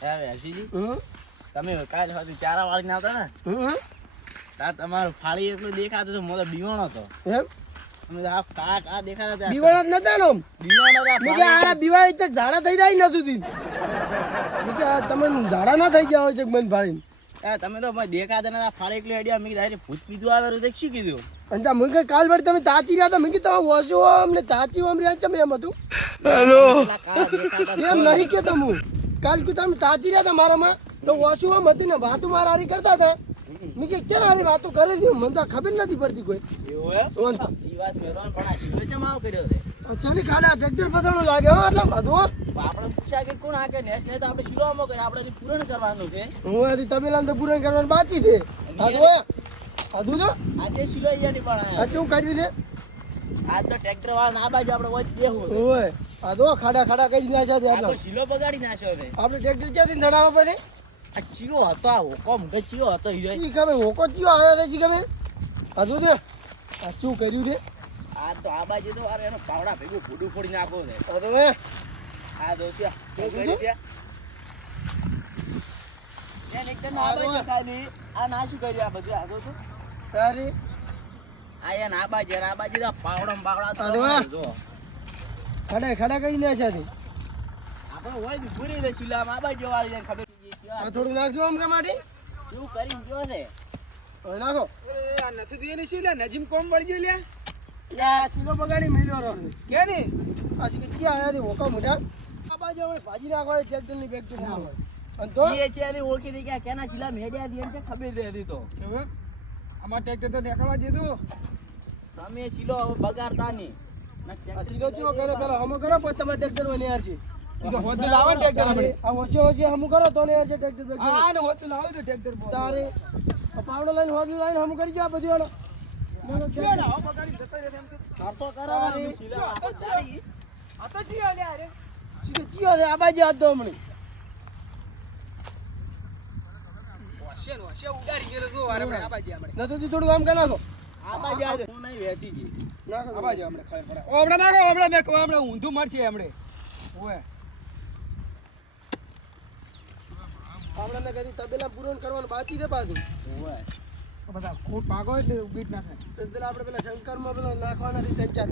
હવે હસીજી તમે કાલ સુધી ચારા વાળી ના આવતા ને તાર તમારું ફાળી એટલું દેખાતું તો મોટો બીવાણો હતો એમ તમે આ કા દેખાતા હતા બીવાણા જ નતા નો બીવાણો મે કે આ બીવાય ચક ઝાડા થઈ જાય નતું દી મે કે તમે ઝાડા ના થઈ ગયા હોય ચક મન ફાળીને તમે તો દેખાતા નતા ફાળી એકલું આઈડિયા મેં કીધું ભૂત પીધું આવે તો શી કીધું અંતા મને કાલ વળી તમે તાચી રહ્યા હતા મેં કીધું તમે વોશો અમને તાચી ઓમ રહ્યા ચમ એમ હતું એમ નહીં કે તમે કાલ કે તમે તાચી રહ્યા હતા મારામાં તો વોશો અમ હતી ને વાતો મારા હારી કરતા હતા મેં કે કેમ હારી વાતો કરે છે મને તો ખબર નથી પડતી કોઈ એવું એમ ઈ વાત મેરોન પણ આ શીલો ચમ આવ કર્યો છે અચાનક ખાલી ટ્રેક્ટર ફસાણું લાગે હો એટલે બધું આપણે પૂછ્યા કે કોણ આકે નેસ ને તો આપણે શીલો આમો કરે આપણે પૂરણ કરવાનું છે હું આથી તબેલામાં તો પૂરણ કરવાનું બાકી છે આધું તો આજે શીલો ઈયાની પણ આ શું કર્યું છે આજ તો ટ્રેક્ટર વાળા ના બાજુ આપણે વચ બેહું ઓય આ દો ખાડા ખાડા કરી નાખ્યા છે આ આટલા તો શીલો બગાડી નાખ્યો છે આપણે ટ્રેક્ટર ક્યાંથી ધડાવવા પડે આ ચિયો હતો આ હોકો મુકે ચિયો હતો ઈ શી ખબર હોકો ચિયો આવ્યો છે શી ખબર આધું છે આ શું કર્યું છે આ તો આ બાજુ તો અરે એનો પાવડા ભેગું ફૂડું ફોડી નાખો છે આધું હે આ દો છે શું કર્યું છે એને એક ના બાજુ કાની આ ના શું કર્યું આ બધું આગો તો તારી આ એને આ બાજુ તો પાવડા બાવડા આધું તો જો ખાડા ખાડા કરી નાખ્યા છે આપણે હોય બી પૂરી દે શીલામાં આ બાજુ વાળી જાય ખબર આ થોડું નાખજો આમ કે માટે શું કરી ગયો છે હવે નાખો આ નથી દેની શું લે નજીમ કોમ વળી ગયો લે યા સિલો બગાડી મેલ્યો રો કે ની આ સી કે આયા દે હોકા મોટા આ બાજુ હવે ભાજી નાખવા ટ્રેક્ટર ની બેગ તો અને તો એ ચેરી ઓળખી દે કે કેના શીલા મેડિયા દીન છે ખબર દે હતી તો અમાર ટ્રેક્ટર તો નીકળવા દીધું તમે શીલો બગાડતા નહીં આ સિલો ચો કરે પેલા હમો કરો પછી તમે ટ્રેક્ટર વને યાર છે તો હોતે લાવો ટ્રેક્ટર આપણે આ હોશે હમો કરો તો ને યાર છે ટ્રેક્ટર બેગ આ ને હોતે લાવો તો ટ્રેક્ટર તારે આ પાવડો લઈને હોતે લઈને હમો કરી જા પછી વાળો મને કે ના હો બગાડી જતો રે એમ કે 400 કરાવવાની શીલા આ તો જાડી આ તો જીયો લે અરે સીધો જીયો છે આ બાજુ હાથ દો હમણી હોશે ઉડાડી ગયેલો જો વારે આપણે આ બાજુ આપણે નતો જી થોડું કામ કરી નાખો આ બાજુ આ હું નહીં વેચી જી નાખો આ બાજુ આપણે ખબર પડે ઓ આપણે નાખો આપણે મેકો આપણે ઊંધું મારશે આપણે ઓય આપણે કદી તબેલા પૂરણ કરવાનું બાકી છે પાછું ઓય બધા ખોટ ભાગો એટલે બીટ નાખે એટલે આપણે પેલા શંકરમાં પેલા નાખવાના થી ત્રણ ચાર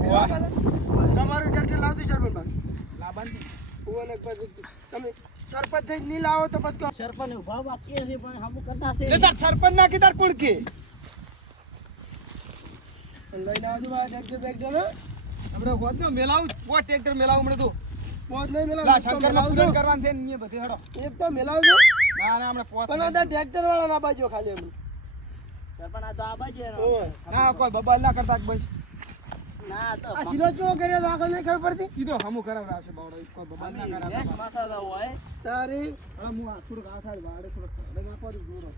તમારું ટ્રેક્ટર લાવતી સરપંચ બાકી લાબાંધી ઓને પછી તમે સરપંચ થઈ નહીં લાવો તો પછી સરપંચ ઉભા બાકી છે પણ હમ કરતા છે એટલે તાર સરપંચ નાખી તાર કોણ કે લઈને આવજો આ ટ્રેક્ટર બેક્ટર આપણે હોત ને મેલાવું વો ટ્રેક્ટર મેલાવું મને તો પોત નહીં મેલાવું શંકરમાં પૂરણ કરવાનું છે ને બધી હડો એક તો મેલાવજો ના ના આપણે પોત પણ આ ટ્રેક્ટર વાળા ના બાજુ ખાલી એમ સરપંચ આ તો આ બાજુ ના કોઈ બબાલ ના કરતા બસ ના તો આ શીલો ચો કર્યો દાખલ નહીં ખબર પડતી કીધો હમુ કરાવરાવશે બાવડો કોઈ બબાલ ના કરાવતા રેસ મસાલા હોય તારી હું આ થોડુંક આ સાઈડ વાડે થોડુંક અડગ આપો દૂરો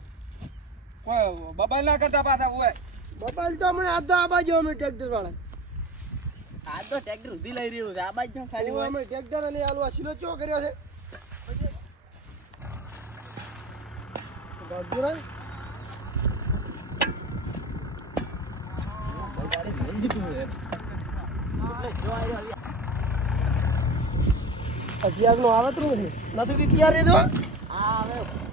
કોઈ બબાલ ના કરતા પાછા હોય બબાલ તો હમણે આ તો આ બાજુ અમે ટ્રેક્ટર વાળા આ તો ટ્રેક્ટર ઉધી લઈ રહ્યું છે આ બાજુ ખાલી હોય અમે ટ્રેક્ટર અને આલુ આ શીલો ચો કર્યો છે ગજુરા હજી આગનું આવતરું નથી નથી બી તૈયાર રહેજો આ હવે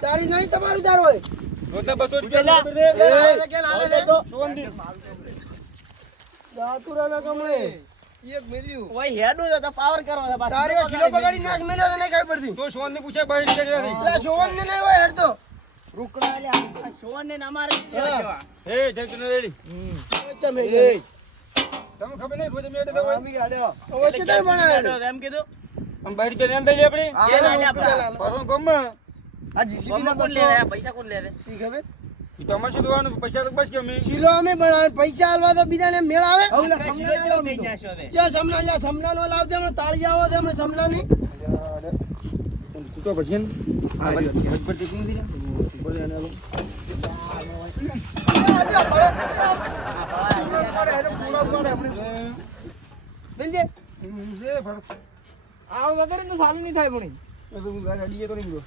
તારી નહીં તમારું તાર હોય એક મિલ્યું ઓય હેડું તો પાવર કરવા છે તારે શીલો બગાડી નાખ મેલ્યો તો નહીં ખબર પડતી તો શોન ને પૂછે બહાર નીકળ્યા નહીં એટલે શોવન ને નહીં હોય હેડ તો રૂકડા લે આ શોન ને અમારે કેવા હે જલ્દી રેડી તમે તમે ખબર નહીં રોજ મેડે તો હોય વચ્ચે તો બનાવે એમ કીધું આમ બહાર કે લેન દઈ આપણે એ લે આપડા પરમ ગમ આ જીસીબી ના કોણ લે રે પૈસા કોણ લે રે સી ખબર ઈ તો અમાર શું દવાનું પૈસા તો બસ કે અમે શીલો અમે બનાવે પૈસા આલવા તો બીજાને મેળ આવે શીલો કઈ નાખ્યો હવે ક્યાં સમના લ્યા સમના નો લાવજે અમે તાળી આવો દે અમે સમના ની તું તો પછી હા રહ્યો છે. ઉપર ટીકું દીધે બોલે આને આલો. બિલજે જે ફરક આવ વગર તો સારું નહીં થાય પણ એ તો હું ગાડી અડીએ તો નહીં ગયો.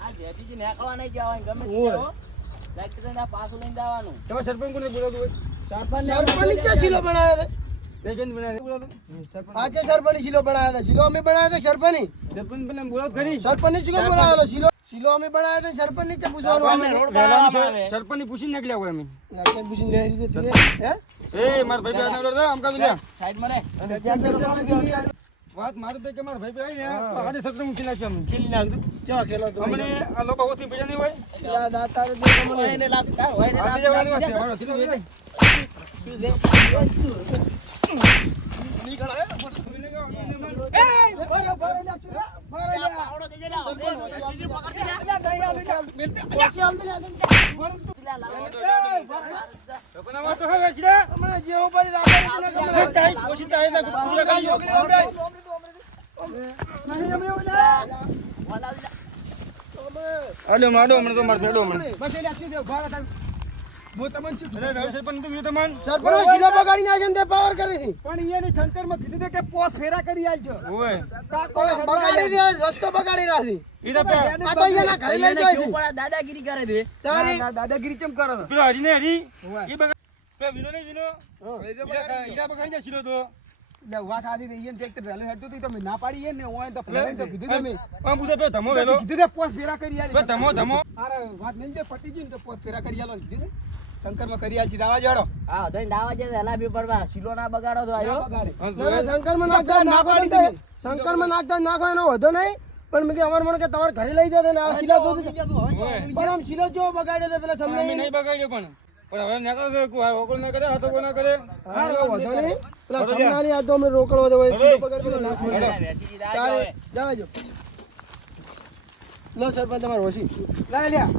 આ જેઠીજી નેકળવા નહીં જવાનું ગમે તે ઓય. હો. ટ્રેક્ટર લઈને આ પાછું લઈને જવાનું તમે સરપંચ કોને બોલાવતું હોય? સરપંચ છે શીલો બનાવ્યો તે કેમ બનાવે બોલાવતું? છે આજે સરપંચ શીલો બનાવ્યો છે શીલો અમે બનાવ્યો છે સરપંચ સરપંચ પેલા બોલાવ ખરી. સરપંચ શું કેમ બનાવેલો શીલો શીલો અમે બનાવ્યો છે સરપંચ નીચે પૂછવાનું સરપંચને અમે રોડ વહેલાની બનાવવામાં આવે. સરપંચની પૂછીને નાખી હોય અમે. લાગે પૂછીને લઈ લીધી તું હે એ મારા ભાઈ બહેન આવડો આમ કામ લ્યા. સાઈડમાં રે. અને ત્યાં વાત મારું તો કે મારા ભાઈ બહેન આવીને આજે સત્ર મૂકી નાખ્યો અમે. ખેલી નાખ દઉં કેવા ખેલો તો અમને આ લોકો ઓછી પૈસા નહીં હોય. યાદ આતા રે હોય એને લાગતા હોય એને આપી લાગતા. જવાની વાત છે. મારો કીધું એટલે. પાવડો દેજે ના. સીધી પકડતી જા. લોકોના વાતો હવે છે. હમણાં જે ઉપર લાગે ટાઈટ ઓછી ટાઈટ નાખો. પૂરા કાઢજો. અલે માડો હમણાં તો માર ભેડો હમણાં. બસ એટલે આખી દે ભાડા થાય હું તમને શું અરે રવિ સરપંચ તો કીધું તમને. સરપંચ શીલો બગાડી નાખે ને તે પાવર કરી હતી પણ એને શંકર માં કીધું કે પોસ ફેરા કરી આલજો ઓય. બગાડી દે રસ્તો બગાડી રાખી ઈ તો પે- આ તો અહીંયાના ઘરે લઈ જાય છે કેવું પડે દાદાગીરી કરે છે. તારી દાદાગીરી કેમ કરો? પેલો હરી ને હરી. ઈ બગા પે વિનો નહીં વિનો. ઈરા બગાડી જાય શીલો તો. લે વાત આદી દઈએ ટ્રેક્ટર વેલો હેડતું હતી તમે ના પાડી ને ઓય તો ફેરા તો કીધું તમે આમ પૂછે પે ધમો વેલો. કીધું તે પોસ ફેરા કરી આલી પે ધમો ધમો. અરે વાત નહીં જે પટી ગઈ ને તો પોસ ફેરા કરી આલો ને કીધું શંકર માં કરી આલ સીધા આવા જોડો હા તો દાવા જે વહેલા બી પડવા શીલો ના બગાડો તો આયો. શંકર માં નાખતા શંકર માં નાખતા નાખો એનો વધો નહીં પણ મેં કે અમાર મને કે તમારે ઘરે લઈ જતો ને આ શીલા તો પણ આમ શીલો જો બગાડ્યો તો પેલા અમે તમને નહીં બગાડ્યો પણ હવે નીકળો તો કોઈ ઓકળ ના કરે હાથો કોઈ ના કરે. વધો નહીં પેલા સમનાની આ તો અમે રોકડો દેવો શીલો બગાડ્યો તો નાખ એટલે વેચી દીધા તારે આયો. જવા જો લો સરપંચ તમારો હોશી લા લ્યા